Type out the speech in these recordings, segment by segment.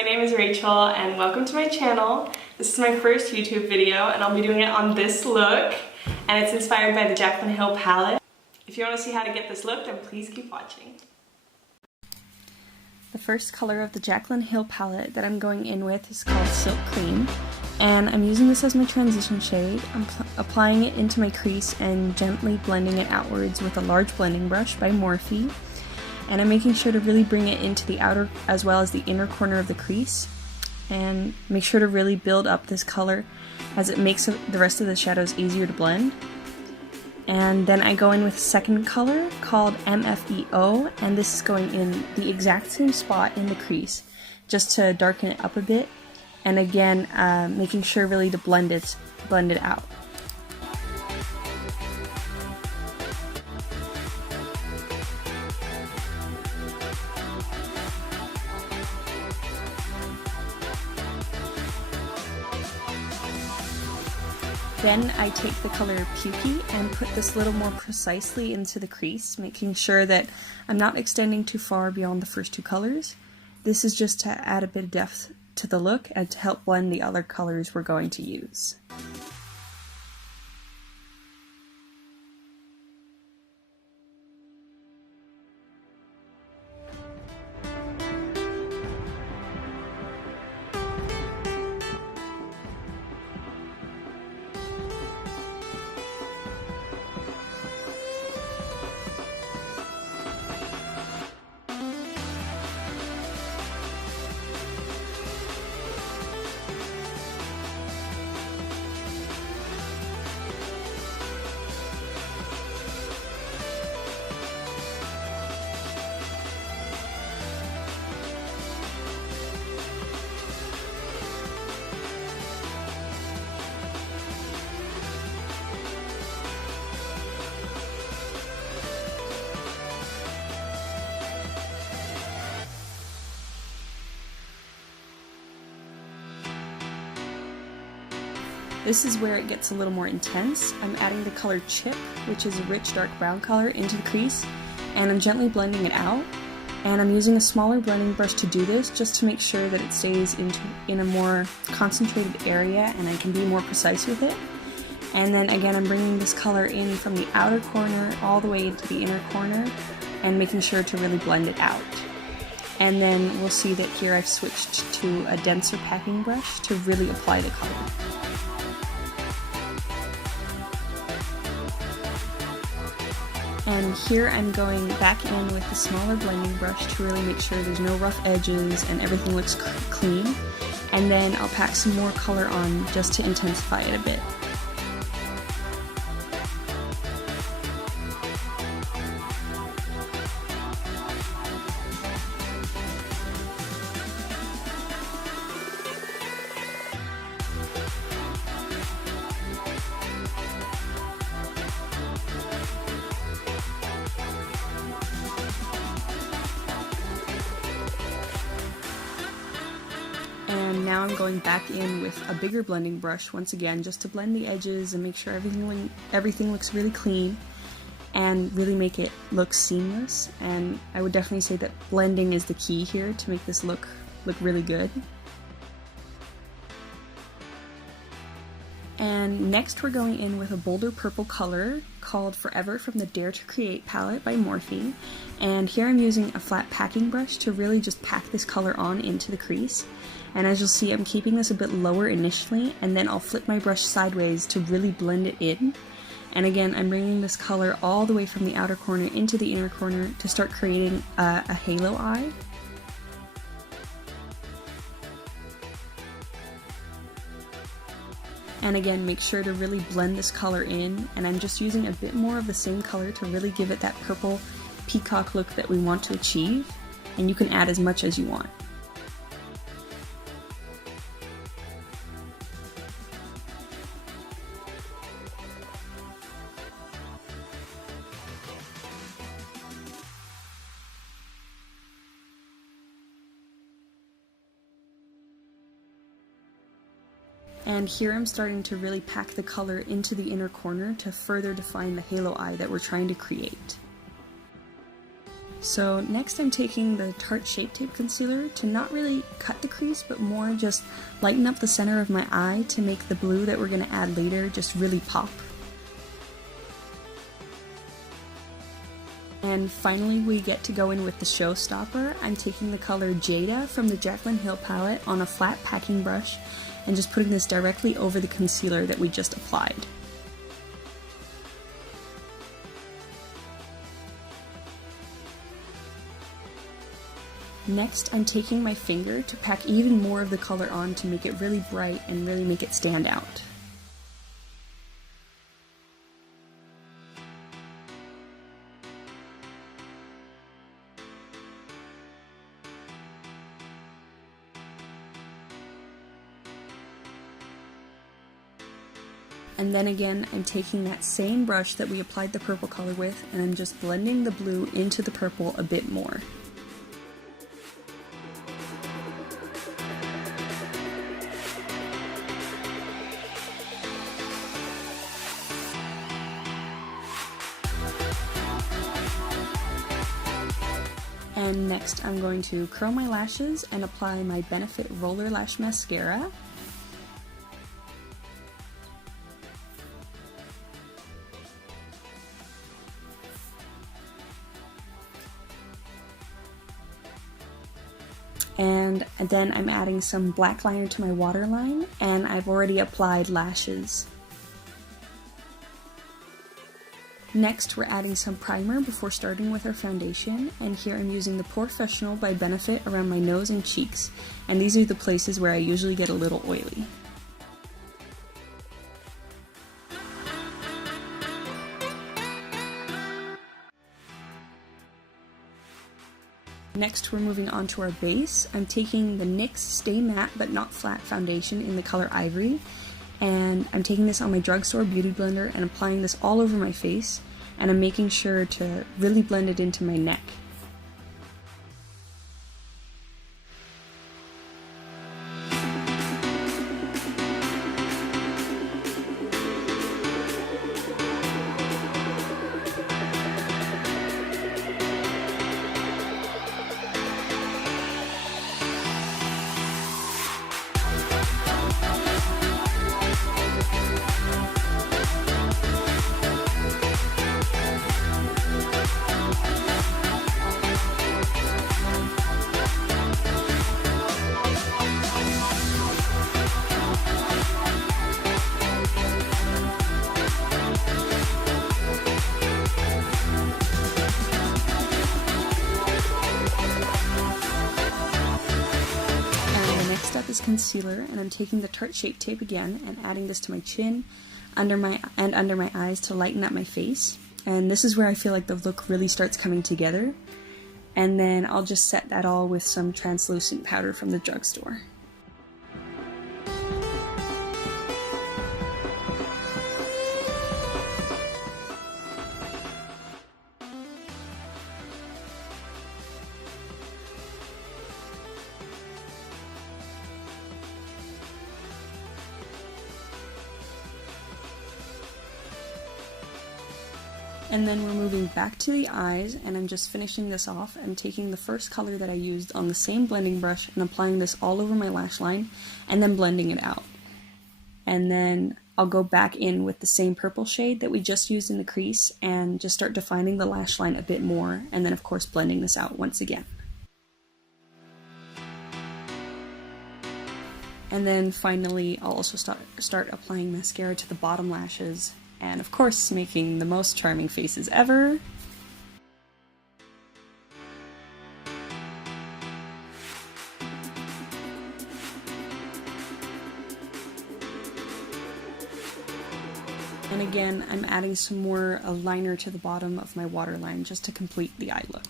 my name is Rachel and welcome to my channel. This is my first YouTube video and I'll be doing it on this look, and it's inspired by the Jaclyn Hill palette. If you want to see how to get this look, then please keep watching. The first color of the Jaclyn Hill palette that I'm going in with is called Silk Cream, and I'm using this as my transition shade. I'm applying it into my crease and gently blending it outwards with a large blending brush by Morphe. And I'm making sure to really bring it into the outer as well as the inner corner of the crease, and make sure to really build up this color as it makes the rest of the shadows easier to blend. And then I go in with a second color called MFEO, and this is going in the exact same spot in the crease just to darken it up a bit, and again making sure really to blend it out. Then I take the color Peacock and put this a little more precisely into the crease, making sure that I'm not extending too far beyond the first two colors. This is just to add a bit of depth to the look and to help blend the other colors we're going to use. This is where it gets a little more intense. I'm adding the color Chip, which is a rich dark brown color, into the crease, and I'm gently blending it out. And I'm using a smaller blending brush to do this, just to make sure that it stays in a more concentrated area and I can be more precise with it. And then again, I'm bringing this color in from the outer corner all the way into the inner corner and making sure to really blend it out. And then we'll see that here I've switched to a denser packing brush to really apply the color. And here I'm going back in with the smaller blending brush to really make sure there's no rough edges and everything looks clean. And then I'll pack some more color on just to intensify it a bit. And now I'm going back in with a bigger blending brush once again, just to blend the edges and make sure everything looks really clean and really make it look seamless. And I would definitely say that blending is the key here to make this look really good. And next we're going in with a bolder purple color called Forever from the Dare to Create palette by Morphe. And here I'm using a flat packing brush to really just pack this color on into the crease. And as you'll see, I'm keeping this a bit lower initially, and then I'll flip my brush sideways to really blend it in. And again, I'm bringing this color all the way from the outer corner into the inner corner to start creating a halo eye. And again, make sure to really blend this color in, and I'm just using a bit more of the same color to really give it that purple peacock look that we want to achieve, and you can add as much as you want. And here I'm starting to really pack the color into the inner corner to further define the halo eye that we're trying to create. So next I'm taking the Tarte Shape Tape concealer to not really cut the crease, but more just lighten up the center of my eye to make the blue that we're going to add later just really pop. And finally we get to go in with the showstopper. I'm taking the color Jada from the Jaclyn Hill palette on a flat packing brush and just putting this directly over the concealer that we just applied. Next, I'm taking my finger to pack even more of the color on to make it really bright and really make it stand out. And then again, I'm taking that same brush that we applied the purple color with, and I'm just blending the blue into the purple a bit more. And next I'm going to curl my lashes and apply my Benefit Roller Lash Mascara. And then I'm adding some black liner to my waterline, and I've already applied lashes. Next, we're adding some primer before starting with our foundation, and here I'm using the Porefessional by Benefit around my nose and cheeks, and these are the places where I usually get a little oily. Next, we're moving on to our base. I'm taking the NYX Stay Matte but Not Flat foundation in the color Ivory, and I'm taking this on my Drugstore Beauty Blender and applying this all over my face, and I'm making sure to really blend it into my neck. Is concealer, and I'm taking the Tarte Shape Tape again and adding this to my chin, under my eyes to lighten up my face. And this is where I feel like the look really starts coming together. And then I'll just set that all with some translucent powder from the drugstore. And then we're moving back to the eyes, and I'm just finishing this off. I'm taking the first color that I used on the same blending brush and applying this all over my lash line, and then blending it out. And then I'll go back in with the same purple shade that we just used in the crease and just start defining the lash line a bit more, and then of course blending this out once again. And then finally I'll also start applying mascara to the bottom lashes, and of course making the most charming faces ever. And again, I'm adding some more liner to the bottom of my waterline just to complete the eye look.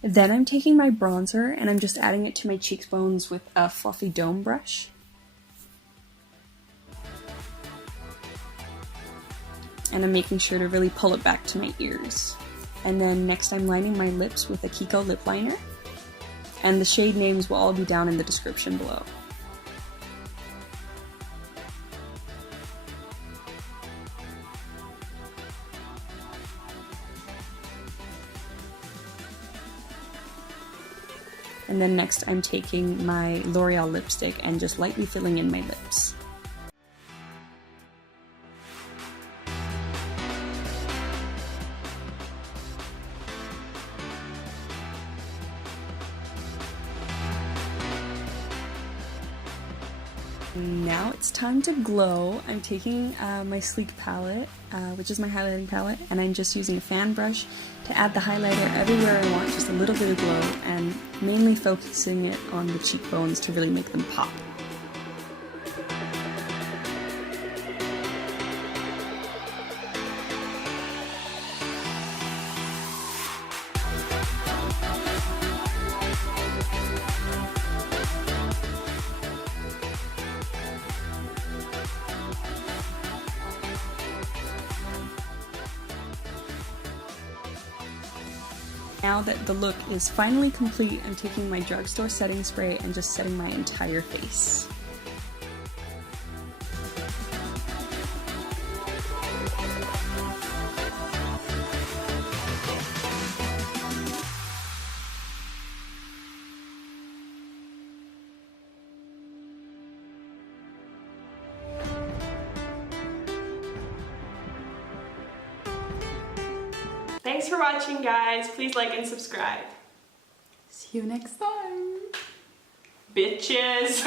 Then I'm taking my bronzer and I'm just adding it to my cheekbones with a fluffy dome brush. And I'm making sure to really pull it back to my ears. And then next I'm lining my lips with a Kiko lip liner. And the shade names will all be down in the description below. And then next I'm taking my L'Oreal lipstick and just lightly filling in my lips. Now it's time to glow. I'm taking my Sleek palette, which is my highlighting palette, and I'm just using a fan brush to add the highlighter everywhere I want, just a little bit of glow, and mainly focusing it on the cheekbones to really make them pop. Now that the look is finally complete, I'm taking my Drugstore setting spray and just setting my entire face. Thanks for watching, guys. Please like and subscribe. See you next time. Bitches.